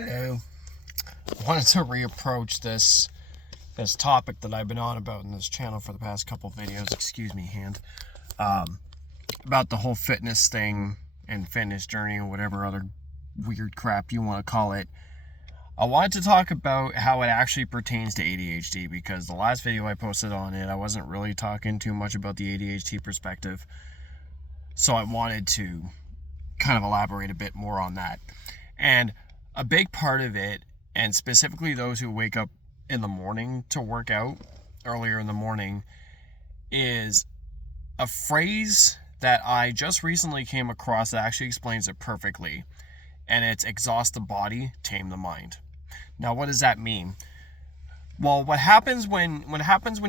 Hello. I wanted to reapproach this topic that I've been on about in this channel for the past couple videos. Excuse me, hand. About the whole fitness thing and fitness journey or whatever other weird crap you want to call it. I wanted to talk about how it actually pertains to ADHD, because the last video I posted on it, I wasn't really talking too much about the ADHD perspective. So I wanted to kind of elaborate a bit more on that. And a big part of it, and specifically those who wake up in the morning to work out earlier in the morning, is a phrase that I just recently came across that actually explains it perfectly. And it's exhaust the body, tame the mind. Now, what does that mean? Well, what happens when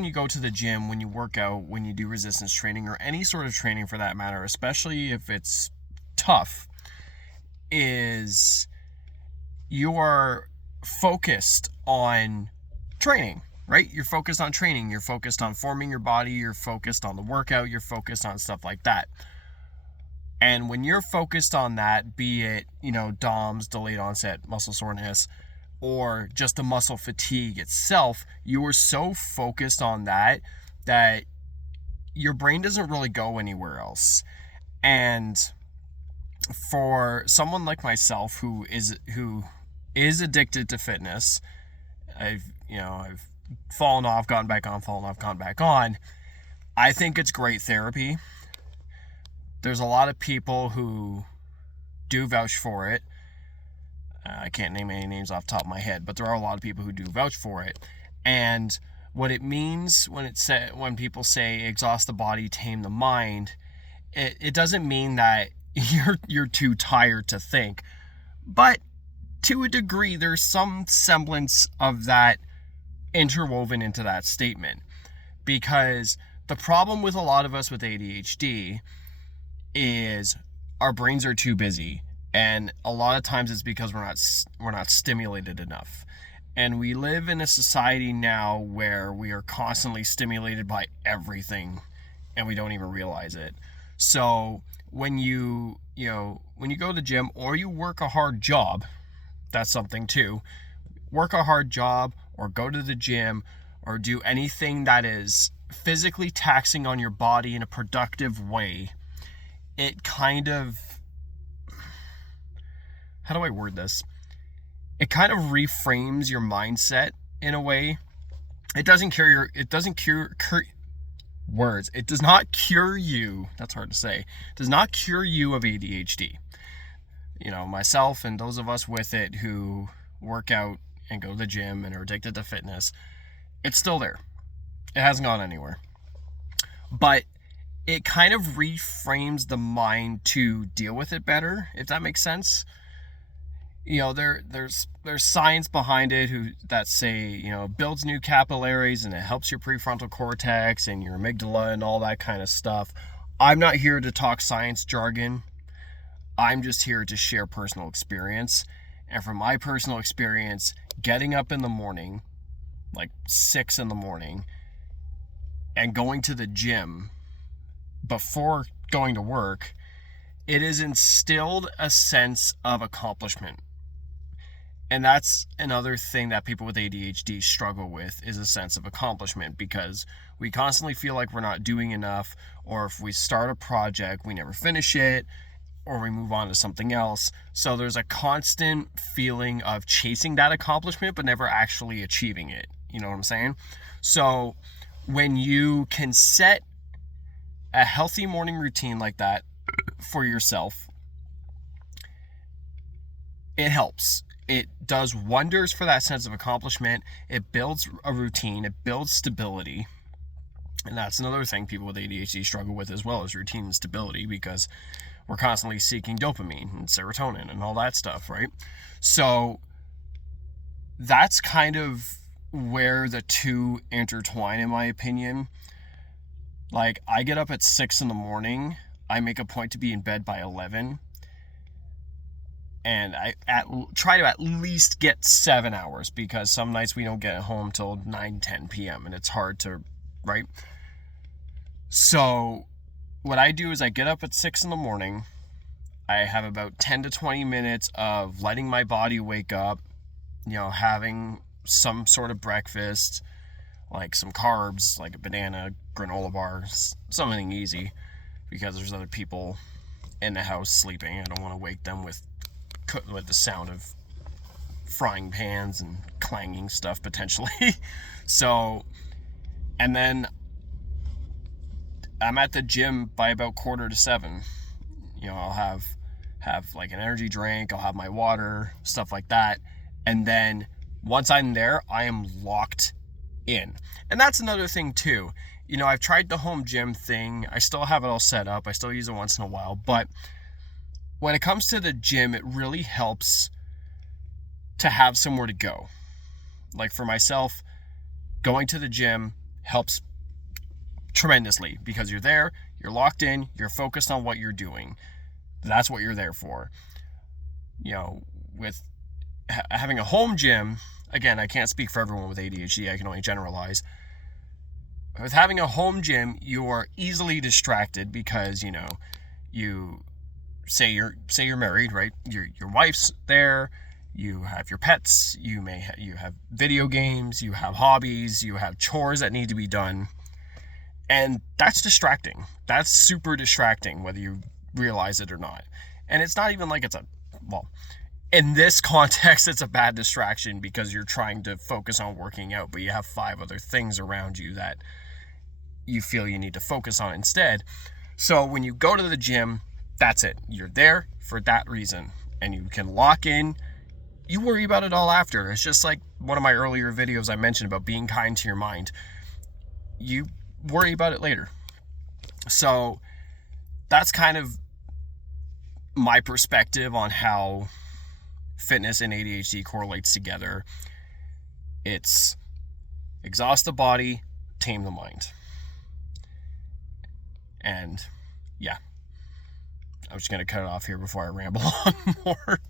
you go to the gym, when you work out, when you do resistance training, or any sort of training for that matter, especially if it's tough, is you are focused on training, right? You're focused on training. You're focused on forming your body. You're focused on the workout. You're focused on stuff like that. And when you're focused on that, be it, DOMS, delayed onset muscle soreness, or just the muscle fatigue itself, you are so focused on that your brain doesn't really go anywhere else. And for someone like myself who is addicted to fitness, I've fallen off, gotten back on, fallen off, gotten back on. I think it's great therapy. There's a lot of people who do vouch for it. I can't name any names off the top of my head, but there are a lot of people who do vouch for it. And what it means when people say exhaust the body, tame the mind, it doesn't mean that you're too tired to think. But to a degree, there's some semblance of that interwoven into that statement. Because the problem with a lot of us with ADHD is our brains are too busy, and a lot of times it's because we're not stimulated enough. And we live in a society now where we are constantly stimulated by everything, and we don't even realize it. So when you go to the gym or you work a hard job, that's something too. Work a hard job or go to the gym or do anything that is physically taxing on your body in a productive way. It kind of, how do I word this? It kind of reframes your mindset in a way. It does not cure you. That's hard to say. It does not cure you of ADHD. Myself and those of us with it who work out and go to the gym and are addicted to fitness, it's still there. It hasn't gone anywhere. But it kind of reframes the mind to deal with it better, if that makes sense. There's science behind it that say, it builds new capillaries and it helps your prefrontal cortex and your amygdala and all that kind of stuff. I'm not here to talk science jargon. I'm just here to share personal experience. And from my personal experience, getting up in the morning, like 6 a.m, and going to the gym before going to work, it has instilled a sense of accomplishment. And that's another thing that people with ADHD struggle with, is a sense of accomplishment, because we constantly feel like we're not doing enough, or if we start a project, we never finish it, or we move on to something else. So there's a constant feeling of chasing that accomplishment, but never actually achieving it. You know what I'm saying? So when you can set a healthy morning routine like that for yourself, it helps. It does wonders for that sense of accomplishment. It builds a routine. It builds stability. And that's another thing people with ADHD struggle with as well, is routine and stability, because we're constantly seeking dopamine and serotonin and all that stuff, right? So that's kind of where the two intertwine, in my opinion. Like, I get up at 6 a.m. I make a point to be in bed by 11. And I try to at least get 7 hours, because some nights we don't get home till 9, 10 p.m. and it's hard to, right? So what I do is I get up at 6 a.m. I have about 10 to 20 minutes of letting my body wake up, having some sort of breakfast, like some carbs, like a banana, granola bar, something easy, because there's other people in the house sleeping. I don't want to wake them with the sound of frying pans and clanging stuff potentially. So, and then I'm at the gym by about 6:45. I'll have like an energy drink, I'll have my water, stuff like that. And then once I'm there, I am locked in. And that's another thing too. I've tried the home gym thing. I still have it all set up. I still use it once in a while. But when it comes to the gym, it really helps to have somewhere to go. Like for myself, going to the gym helps tremendously because you're there, you're locked in, you're focused on what you're doing. That's what you're there for. With having a home gym, again, I can't speak for everyone with ADHD, I can only generalize. With having a home gym, you are easily distracted because, you say you're married, right? Your wife's there, you have your pets, you have video games, you have hobbies, you have chores that need to be done. And that's distracting. That's super distracting, whether you realize it or not. And it's not even like in this context, it's a bad distraction because you're trying to focus on working out, but you have 5 other things around you that you feel you need to focus on instead. So when you go to the gym, that's it. You're there for that reason. And you can lock in. You worry about it all after. It's just like one of my earlier videos I mentioned about being kind to your mind. You worry about it later. So that's kind of my perspective on how fitness and ADHD correlates together. It's exhaust the body, tame the mind. And yeah, I'm just going to cut it off here before I ramble on more.